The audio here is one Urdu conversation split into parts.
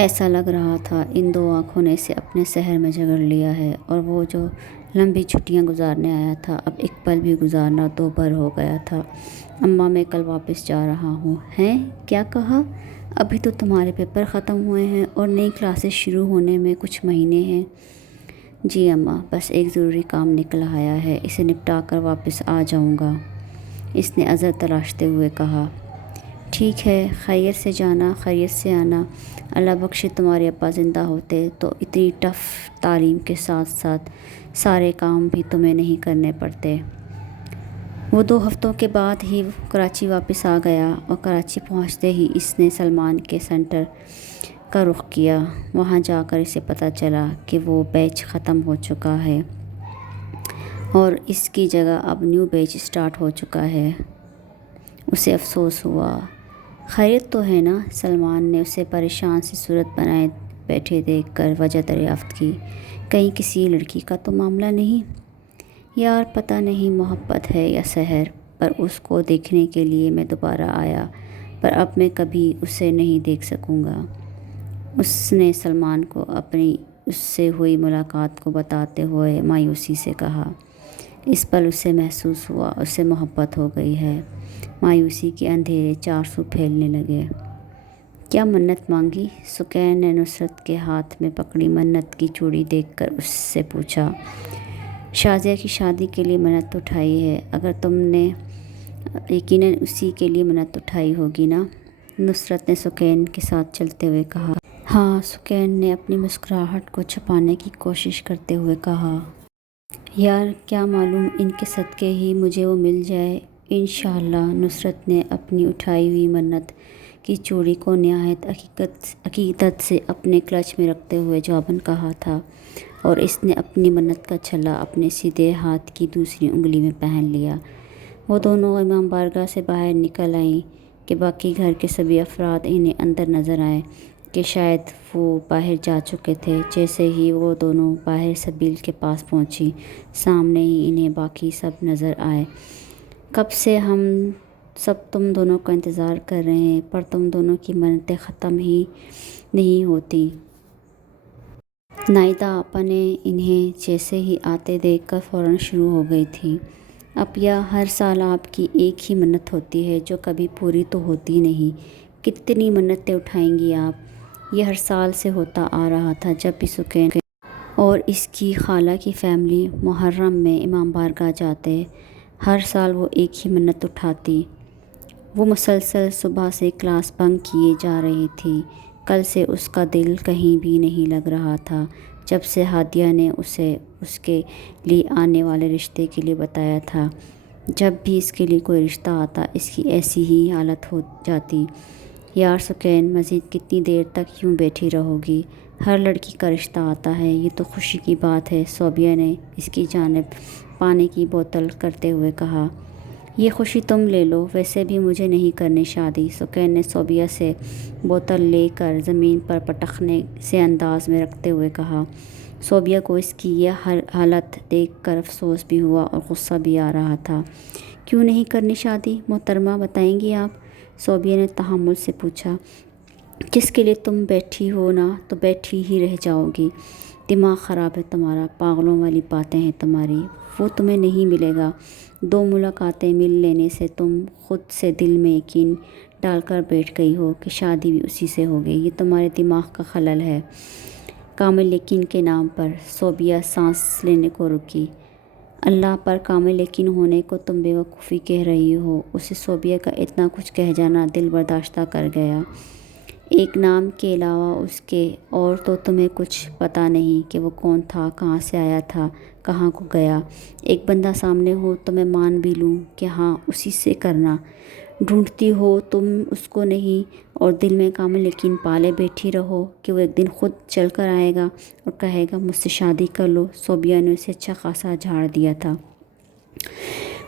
ایسا لگ رہا تھا ان دو آنکھوں نے اسے اپنے شہر میں جگڑ لیا ہے، اور وہ جو لمبی چھٹیاں گزارنے آیا تھا اب ایک پل بھی گزارنا دوبھر ہو گیا تھا۔ اماں میں کل واپس جا رہا ہوں۔ ہیں؟ کیا کہا؟ ابھی تو تمہارے پیپر ختم ہوئے ہیں اور نئی کلاسز شروع ہونے میں کچھ مہینے ہیں۔ جی اماں، بس ایک ضروری کام نکل آیا ہے، اسے نپٹا کر واپس آ جاؤں گا، اس نے عذر تراشتے ہوئے کہا۔ ٹھیک ہے، خیریت سے جانا خیریت سے آنا۔ اللہ بخشے تمہارے ابا زندہ ہوتے تو اتنی ٹف تعلیم کے ساتھ ساتھ سارے کام بھی تمہیں نہیں کرنے پڑتے۔ وہ 2 ہفتوں کے بعد ہی کراچی واپس آ گیا، اور کراچی پہنچتے ہی اس نے سلمان کے سینٹر کا رخ کیا۔ وہاں جا کر اسے پتہ چلا کہ وہ بیچ ختم ہو چکا ہے اور اس کی جگہ اب نیو بیچ اسٹارٹ ہو چکا ہے۔ اسے افسوس ہوا۔ خیریت تو ہے نا؟ سلمان نے اسے پریشان سی صورت بنائے بیٹھے دیکھ کر وجہ دریافت کی۔ کہیں کسی لڑکی کا تو معاملہ نہیں؟ یار پتہ نہیں محبت ہے یا سحر، پر اس کو دیکھنے کے لیے میں دوبارہ آیا، پر اب میں کبھی اسے نہیں دیکھ سکوں گا، اس نے سلمان کو اپنی اس سے ہوئی ملاقات کو بتاتے ہوئے مایوسی سے کہا۔ اس پل اسے محسوس ہوا اسے محبت ہو گئی ہے۔ مایوسی کے اندھیرے 400 پھیلنے لگے۔ کیا منت مانگی؟ سکین نے نصرت کے ہاتھ میں پکڑی منت کی چوڑی دیکھ کر اس سے پوچھا۔ شازیہ کی شادی کے لیے منت اٹھائی ہے، اگر تم نے یقیناً اسی کے لیے منت اٹھائی ہوگی نا؟ نصرت نے سکین کے ساتھ چلتے ہوئے کہا۔ ہاں، سکین نے اپنی مسکراہٹ کو چھپانے کی کوشش کرتے ہوئے کہا۔ یار کیا معلوم ان کے صدقے ہی مجھے وہ مل جائے، انشاءاللہ۔ نصرت نے اپنی اٹھائی ہوئی منت کی چوڑی کو نہایت عقیدت سے اپنے کلچ میں رکھتے ہوئے جواباً کہا تھا، اور اس نے اپنی منت کا چھلا اپنے سیدھے ہاتھ کی دوسری انگلی میں پہن لیا۔ وہ دونوں امام بارگاہ سے باہر نکل آئیں کہ باقی گھر کے سبھی افراد انہیں اندر نظر آئے کہ شاید وہ باہر جا چکے تھے۔ جیسے ہی وہ دونوں باہر سبیل کے پاس پہنچی، سامنے ہی انہیں باقی سب نظر آئے۔ کب سے ہم سب تم دونوں کا انتظار کر رہے ہیں، پر تم دونوں کی منتیں ختم ہی نہیں ہوتی۔ نائدہ آپا نے انہیں جیسے ہی آتے دیکھ کر فوراً شروع ہو گئی تھی۔ اپیا، ہر سال آپ کی ایک ہی منت ہوتی ہے جو کبھی پوری تو ہوتی نہیں، کتنی منتیں اٹھائیں گی آپ؟ یہ ہر سال سے ہوتا آ رہا تھا۔ جب بھی سکین اور اس کی خالہ کی فیملی محرم میں امام بارگاہ جاتے، ہر سال وہ ایک ہی منت اٹھاتی۔ وہ مسلسل صبح سے کلاس بنک کیے جا رہی تھی۔ کل سے اس کا دل کہیں بھی نہیں لگ رہا تھا۔ جب سے ہادیہ نے اسے اس کے لیے آنے والے رشتے کے لیے بتایا تھا، جب بھی اس کے لیے کوئی رشتہ آتا اس کی ایسی ہی حالت ہو جاتی۔ یار سکین، مزید کتنی دیر تک یوں بیٹھی رہو گی؟ ہر لڑکی کا رشتہ آتا ہے، یہ تو خوشی کی بات ہے، صوبیہ نے اس کی جانب پانی کی بوتل کرتے ہوئے کہا۔ یہ خوشی تم لے لو، ویسے بھی مجھے نہیں کرنی شادی، سکین نے صوبیہ سے بوتل لے کر زمین پر پٹخنے سے انداز میں رکھتے ہوئے کہا۔ صوبیہ کو اس کی یہ حالت دیکھ کر افسوس بھی ہوا اور غصہ بھی آ رہا تھا۔ کیوں نہیں کرنی شادی محترمہ، بتائیں گی آپ؟ صوبیہ نے تحمل سے پوچھا۔ جس کے لیے تم بیٹھی ہو نا، تو بیٹھی ہی رہ جاؤ گی۔ دماغ خراب ہے تمہارا، پاگلوں والی باتیں ہیں تمہاری، وہ تمہیں نہیں ملے گا۔ 2 ملاقاتیں مل لینے سے تم خود سے دل میں یقین ڈال کر بیٹھ گئی ہو کہ شادی بھی اسی سے ہوگی۔ یہ تمہارے دماغ کا خلل ہے۔ کامل یقین کے نام پر صوبیہ سانس لینے کو رکی۔ اللہ پر کامل یقین ہونے کو تم بے وقوفی کہہ رہی ہو؟ اسے صوبیہ کا اتنا کچھ کہہ جانا دل برداشتہ کر گیا۔ ایک نام کے علاوہ اس کے اور تو تمہیں کچھ پتہ نہیں کہ وہ کون تھا، کہاں سے آیا تھا، کہاں کو گیا۔ ایک بندہ سامنے ہو تو میں مان بھی لوں کہ ہاں اسی سے کرنا، ڈھونڈتی ہو تم اس کو نہیں، اور دل میں کامل یقین پالے بیٹھی رہو کہ وہ ایک دن خود چل کر آئے گا اور کہے گا مجھ سے شادی کر لو۔ صوبیہ نے اسے اچھا خاصا جھاڑ دیا تھا۔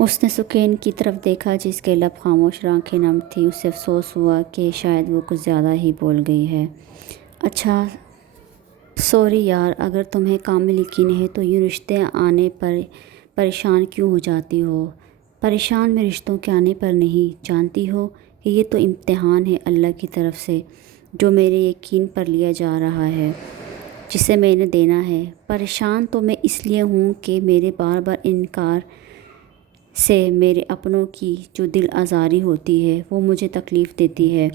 اس نے سکین کی طرف دیکھا جس کے لب خاموش اور آنکھیں نم تھیں۔ اسے افسوس ہوا کہ شاید وہ کچھ زیادہ ہی بول گئی ہے۔ اچھا سوری یار، اگر تمہیں کامل یقین ہے تو یوں رشتے آنے پر پریشان کیوں ہو جاتی ہو؟ پریشان میں رشتوں کے آنے پر نہیں، جانتی ہو کہ یہ تو امتحان ہے اللہ کی طرف سے، جو میرے یقین پر لیا جا رہا ہے، جسے میں نے دینا ہے۔ پریشان تو میں اس لیے ہوں کہ میرے بار بار انکار سے میرے اپنوں کی جو دل آزاری ہوتی ہے وہ مجھے تکلیف دیتی ہے۔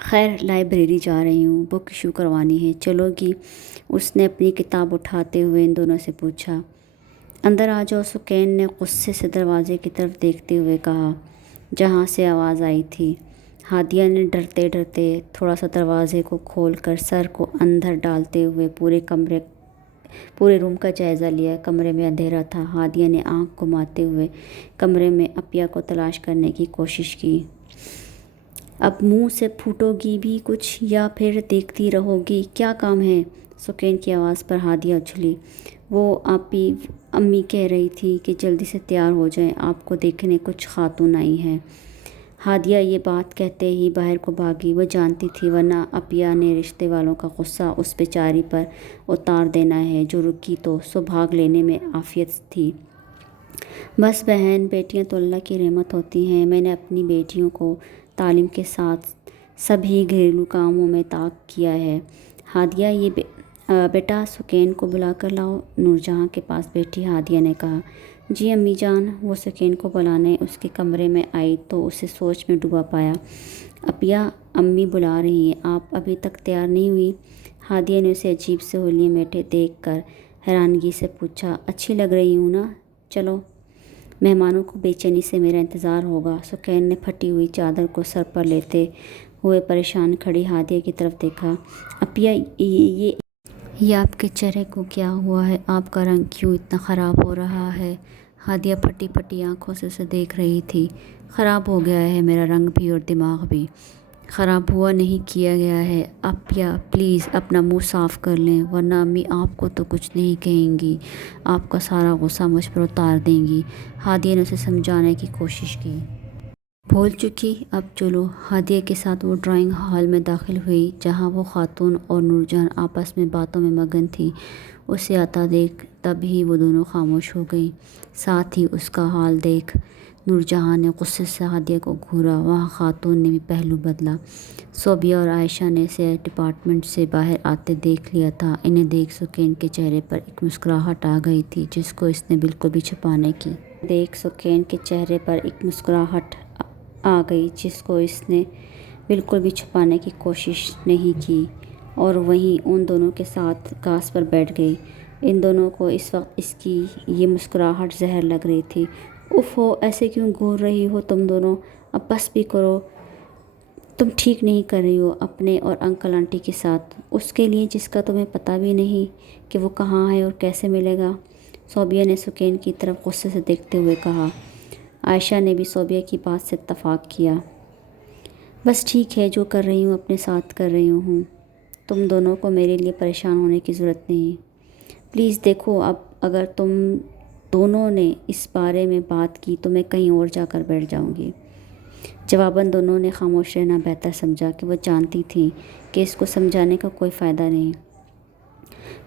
خیر، لائبریری جا رہی ہوں، بک ایشو کروانی ہے، چلو گی؟ اس نے اپنی کتاب اٹھاتے ہوئے ان دونوں سے پوچھا۔ اندر آ جاؤ، سکین نے غصے سے دروازے کی طرف دیکھتے ہوئے کہا جہاں سے آواز آئی تھی۔ ہادیہ نے ڈرتے ڈرتے تھوڑا سا دروازے کو کھول کر سر کو اندر ڈالتے ہوئے پورے روم کا جائزہ لیا۔ کمرے میں اندھیرا تھا۔ ہادیہ نے آنکھ گھماتے ہوئے کمرے میں اپیہ کو تلاش کرنے کی کوشش کی۔ اب منہ سے پھوٹو گی بھی کچھ یا پھر دیکھتی رہو گی؟ کیا کام ہے؟ سکین کی آواز پر ہادیہ اچھلی۔ وہ امی کہہ رہی تھی کہ جلدی سے تیار ہو جائیں، آپ کو دیکھنے کچھ خاتون آئی ہیں۔ ہادیہ یہ بات کہتے ہی باہر کو بھاگی۔ وہ جانتی تھی ورنہ اپیہ نے رشتے والوں کا غصہ اس بیچاری پر اتار دینا ہے جو رکی تو سو بھاگ لینے میں عافیت تھی۔ بس بہن، بیٹیاں تو اللہ کی رحمت ہوتی ہیں۔ میں نے اپنی بیٹیوں کو تعلیم کے ساتھ سبھی گھریلو کاموں میں طاق کیا ہے۔ ہادیہ، یہ بیٹا سکین کو بلا کر لاؤ، نور جہاں کے پاس بیٹھی ہادیہ نے کہا۔ جی امی جان۔ وہ سکین کو بلانے اس کے کمرے میں آئی تو اسے سوچ میں ڈوبا پایا۔ اپیہ، امی بلا رہی ہیں، آپ ابھی تک تیار نہیں ہوئی؟ ہادیہ نے اسے عجیب سے ہولے میٹھے دیکھ کر حیرانگی سے پوچھا۔ اچھی لگ رہی ہوں نا؟ چلو، مہمانوں کو بے چینی سے میرا انتظار ہوگا۔ سکین نے پھٹی ہوئی چادر کو سر پر لیتے ہوئے پریشان کھڑی ہادیہ کی طرف دیکھا۔ اپیہ، یہ آپ کے چہرے کو کیا ہوا ہے؟ آپ کا رنگ کیوں اتنا خراب ہو رہا ہے؟ ہادیہ پھٹی پھٹی آنکھوں سے اسے دیکھ رہی تھی۔ خراب ہو گیا ہے میرا رنگ بھی اور دماغ بھی۔ خراب ہوا نہیں، کیا گیا ہے۔ اپیہ پلیز اپنا منہ صاف کر لیں ورنہ امی آپ کو تو کچھ نہیں کہیں گی، آپ کا سارا غصہ مجھ پر اتار دیں گی۔ ہادیہ نے اسے سمجھانے کی کوشش کی۔ بھول چکی؟ اب چلو۔ ہادیہ کے ساتھ وہ ڈرائنگ ہال میں داخل ہوئی جہاں وہ خاتون اور نور جہاں آپس میں باتوں میں مگن تھی۔ اسے آتا دیکھ تب ہی وہ دونوں خاموش ہو گئیں۔ ساتھ ہی اس کا حال دیکھ نور جہاں نے غصے سے ہادیہ کو گھورا۔ وہاں خاتون نے بھی پہلو بدلا۔ صوبیہ اور عائشہ نے اسے ڈپارٹمنٹ سے باہر آتے دیکھ لیا تھا۔ انہیں دیکھ سکین کے چہرے پر ایک مسکراہٹ آ گئی تھی جس کو اس نے بالکل بھی چھپانے کی کوشش نہیں کی اور وہیں ان دونوں کے ساتھ گھاس پر بیٹھ گئی۔ ان دونوں کو اس وقت اس کی یہ مسکراہٹ زہر لگ رہی تھی۔ اف ہو، ایسے کیوں گھور رہی ہو تم دونوں؟ اب بس بھی کرو، تم ٹھیک نہیں کر رہی ہو اپنے اور انکل آنٹی کے ساتھ، اس کے لیے جس کا تمہیں پتہ بھی نہیں کہ وہ کہاں ہے اور کیسے ملے گا۔ صوبیہ نے سکین کی طرف غصے سے دیکھتے ہوئے کہا۔ عائشہ نے بھی صوبیہ کی بات سے اتفاق کیا۔ بس ٹھیک ہے، جو کر رہی ہوں اپنے ساتھ کر رہی ہوں، تم دونوں کو میرے لیے پریشان ہونے کی ضرورت نہیں۔ پلیز دیکھو، اب اگر تم دونوں نے اس بارے میں بات کی تو میں کہیں اور جا کر بیٹھ جاؤں گی۔ جواباً دونوں نے خاموش رہنا بہتر سمجھا کہ وہ جانتی تھیں کہ اس کو سمجھانے کا کوئی فائدہ نہیں۔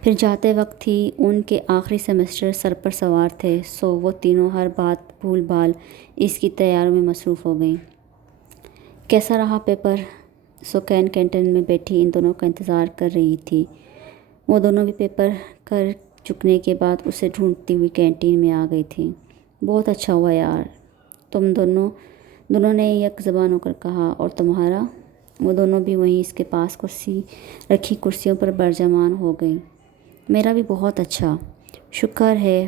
پھر جاتے وقت ہی ان کے آخری سیمسٹر سر پر سوار تھے، سو وہ تینوں ہر بات بھول بھال اس کی تیاریوں میں مصروف ہو گئیں۔ کیسا رہا پیپر؟ سکین کینٹین میں بیٹھی ان دونوں کا انتظار کر رہی تھی۔ وہ دونوں بھی پیپر کر چکنے کے بعد اسے ڈھونڈتی ہوئی کینٹین میں آ گئی تھیں۔ بہت اچھا ہوا یار، تم دونوں نے یک زبان ہو کر کہا۔ اور تمہارا؟ وہ دونوں بھی وہیں اس کے پاس رکھی کرسیوں پر برجمان ہو گئیں۔ میرا بھی بہت اچھا، شکر ہے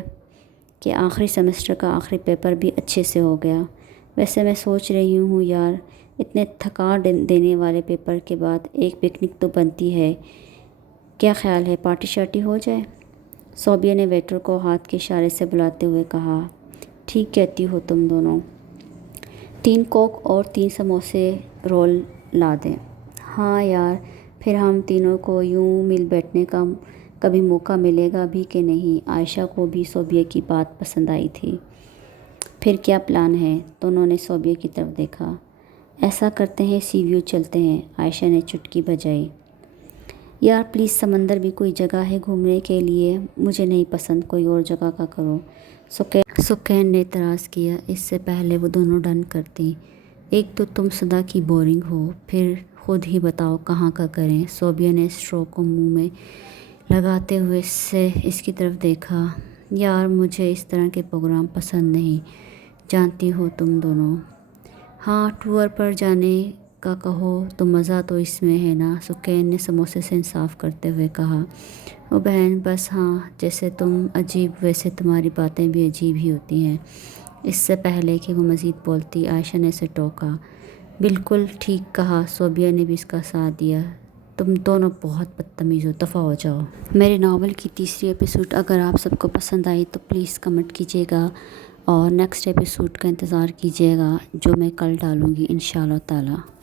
کہ آخری سیمسٹر کا آخری پیپر بھی اچھے سے ہو گیا۔ ویسے میں سوچ رہی ہوں یار، اتنے تھکا دینے والے پیپر کے بعد ایک پکنک تو بنتی ہے، کیا خیال ہے پارٹی شارٹی ہو جائے؟ صوبیہ نے ویٹر کو ہاتھ کے اشارے سے بلاتے ہوئے کہا۔ ٹھیک کہتی ہو تم دونوں، 3 کوک اور 3 سموسے رول لا دیں۔ ہاں یار، پھر ہم تینوں کو یوں مل بیٹھنے کا کبھی موقع ملے گا بھی کہ نہیں۔ عائشہ کو بھی صوبیہ کی بات پسند آئی تھی۔ پھر کیا پلان ہے؟ دونوں نے صوبیہ کی طرف دیکھا۔ ایسا کرتے ہیں، سی ویو چلتے ہیں، عائشہ نے چٹکی بجائی۔ یار پلیز، سمندر بھی کوئی جگہ ہے گھومنے کے لیے؟ مجھے نہیں پسند، کوئی اور جگہ کا کرو۔ سکین نے اعتراض کیا۔ اس سے پہلے وہ دونوں ڈن کرتیں، ایک تو تم سدا کی بورنگ ہو، پھر خود ہی بتاؤ کہاں کا کریں۔ صوبیہ نے اسٹروک کو منہ میں لگاتے ہوئے اس کی طرف دیکھا۔ یار مجھے اس طرح کے پروگرام پسند نہیں، جانتی ہو تم دونوں۔ ہاں ٹور پر جانے کا کہو تو مزہ تو اس میں ہے نا، سکین نے سموسے سے انصاف کرتے ہوئے کہا۔ او بہن بس ہاں، جیسے تم عجیب ویسے تمہاری باتیں بھی عجیب ہی ہوتی ہیں۔ اس سے پہلے کہ وہ مزید بولتی عائشہ نے اسے ٹوکا۔ بالکل ٹھیک کہا، صوبیہ نے بھی اس کا ساتھ دیا۔ تم دونوں بہت بدتمیز ہو، دفعہ ہو جاؤ۔ میرے ناول کی تیسری ایپیسوڈ اگر آپ سب کو پسند آئی تو پلیز کمنٹ کیجیے گا اور نیکسٹ ایپیسوڈ کا انتظار کیجیے گا جو میں کل ڈالوں گی انشاءاللہ تعالی۔